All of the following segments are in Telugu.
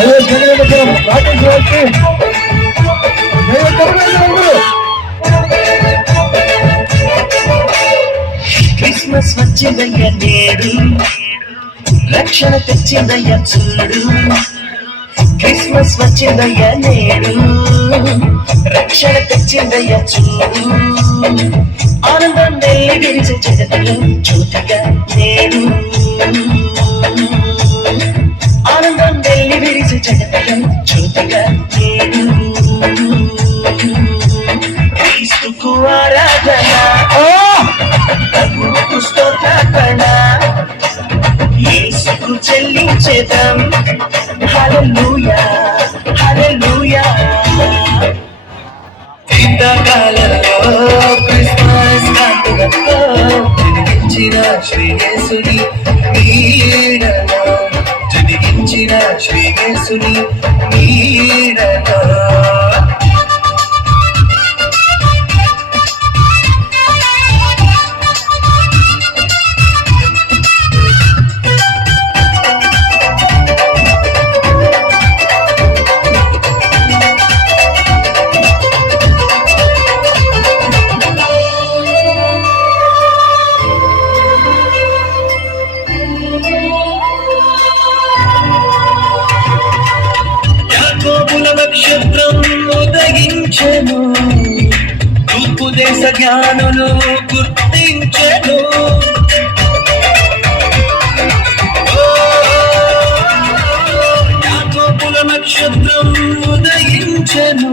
అదే జగన్ రాకేష్ గారికి క్రిస్మస్ వచ్చిందయ్య నేడు, రక్షణ తెచ్చిందయ్య చూడు. క్రిస్మస్ వచ్చిందయ్య నేడు, రక్షణ తెచ్చిందయ్య చూడు. ఆనందం నెల్లి విరిచే జగతిలో జ్యోతిగా నేడు. ఆనందం నెల్లి విరిచే జగతిలో జ్యోతిగా నేడు. క్రీస్తుకు ఆరాధన, ప్రభువుకు స్తోత్రార్పణ, యేసుకు చెల్లించేదం. హల్లెలూయా హల్లెలూయా. ఇంతకాలంలో క్రిస్మస్ కాంతులతో జనిగించిన శ్రీ యేసుని నీడలో, జనిగించిన శ్రీ యేసుని నీడలో. నక్షత్రం ఉదయించెను, తూర్పు దేశ జ్ఞానులు గుర్తించెను. యాకోబుల నక్షత్రం ఉదయించెను,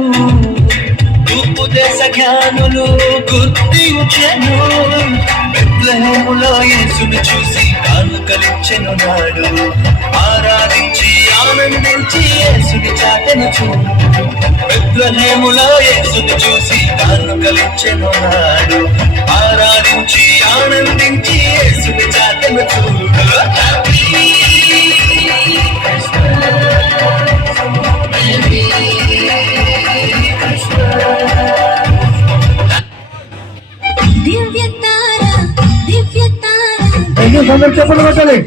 తూర్పు దేశ జ్ఞానులు గుర్తించెను. బెత్లెహేములో యేసును చూసి కానుకలిచ్చెను నాడు, ఆరాధించి ఆనందించి యేసుని చాటెను చూడు. బెత్లెహేములో యేసుని చూసి కానుకలిచ్చెను నాడు, ఆరాధించి ఆనందించి యేసుని చాటెను చూడు. చెప్పండి పెట్టాలి.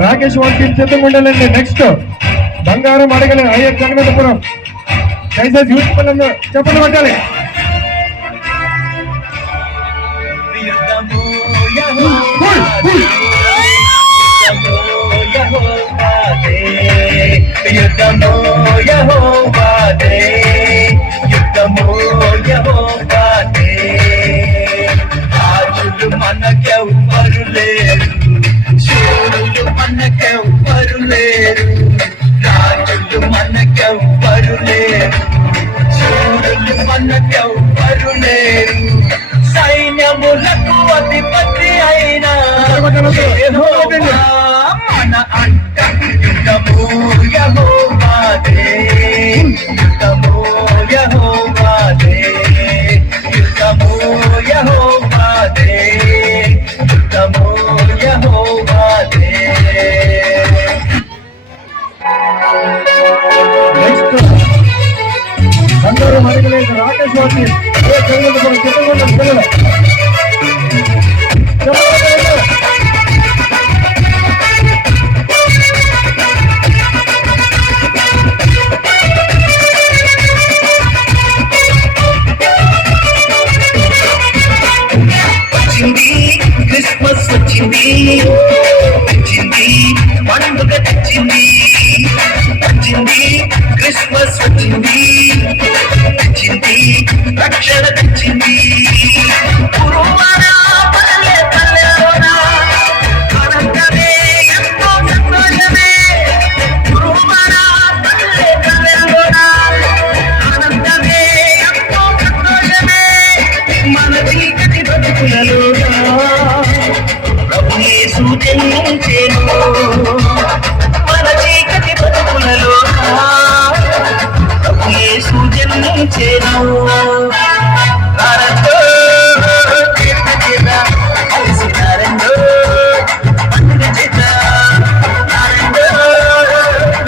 రాకేష్ వాళ్ళకి సిద్ధంగా ఉండాలండి. నెక్స్ట్ బంగారం అడగలే అయ్యే జగన్నాథపురం దయచేసి యూత్ పిల్లలు చెప్పండి పట్టాలి. యుద్ధమో యెహోవాదే, యుద్ధమో యెహోవాదే. రాజులు మనకెవ్వరు లేరు, శూరులు మనకెవ్వరు లేరు. రాజులు మనకెవ్వరు లేరు, శూరులు మనకెవ్వరు లేరు. సైన్యములకు అధిపతి అయిన యెహోవా మన అంట. యుద్ధమో యెహోవాదే, యుద్ధమో యెహోవాదే, యుద్ధమో యెహోవాదే, యుద్ధమో యెహోవాదే. నెక్స్ట్ బంగారం అడగలేదు రాకేష్ వాళ్ళకి సిద్ధంగా ఉండాలి పిల్లలు. క్రిస్మస్ వచ్చింది, వచ్చింది పండుగ తెచ్చింది. వచ్చింది క్రిస్మస్ వచ్చింది, తెచ్చింది రక్షణ తెచ్చింది. పల్లె పల్లెలోనా ఆనందమే ఎంతో సంతోషమే. పల్లె పల్లెలోనా ఆనందమే ఎంతో వచ్చేను రారండో వేడుక చేద్దాం కలిసి రారండో పండుగ చేద్దాం రారండో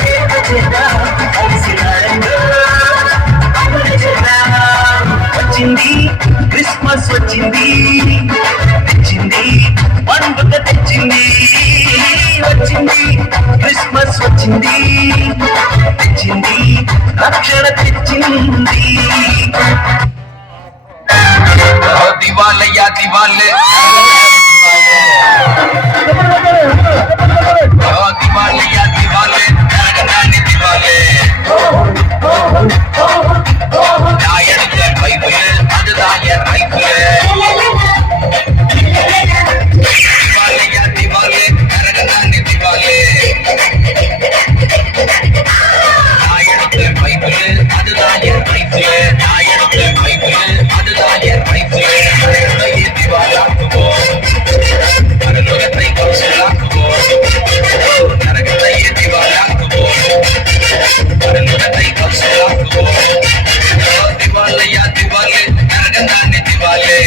వేడుక చేద్దాం కలిసి రారండో పండుగ చేద్దాం వచ్చింది క్రిస్మస్ వచ్చింది తెచ్చింది పండుగ తెచ్చింది వచ్చింది క్రిస్మస్ వచ్చింది తెచ్చింది రక్షణ తెచ్చింది దివాలే యా దివాలే దివాలే యా దివాలే నరకనాని దివాలే నాయనకే బైబిల్ அதுதான் என் ரைபிள் దివాలే యా దివాలే నరకనాని దివాలే నాయనకే బైబిల్ அதுதான் என் ரைபிள் நாயனకే బైబిల్ அதுதான் என் ரைபிள் நரகத்தை దివాలాக்குவோம் பரலோகத்தை கௌசலாக்குவோம் நரகத்தை దివాలాக்குவோம் பரலோகத்தை கௌசலாக்குவோம் దివాలే యా దివాలే నరకనాని దివాలే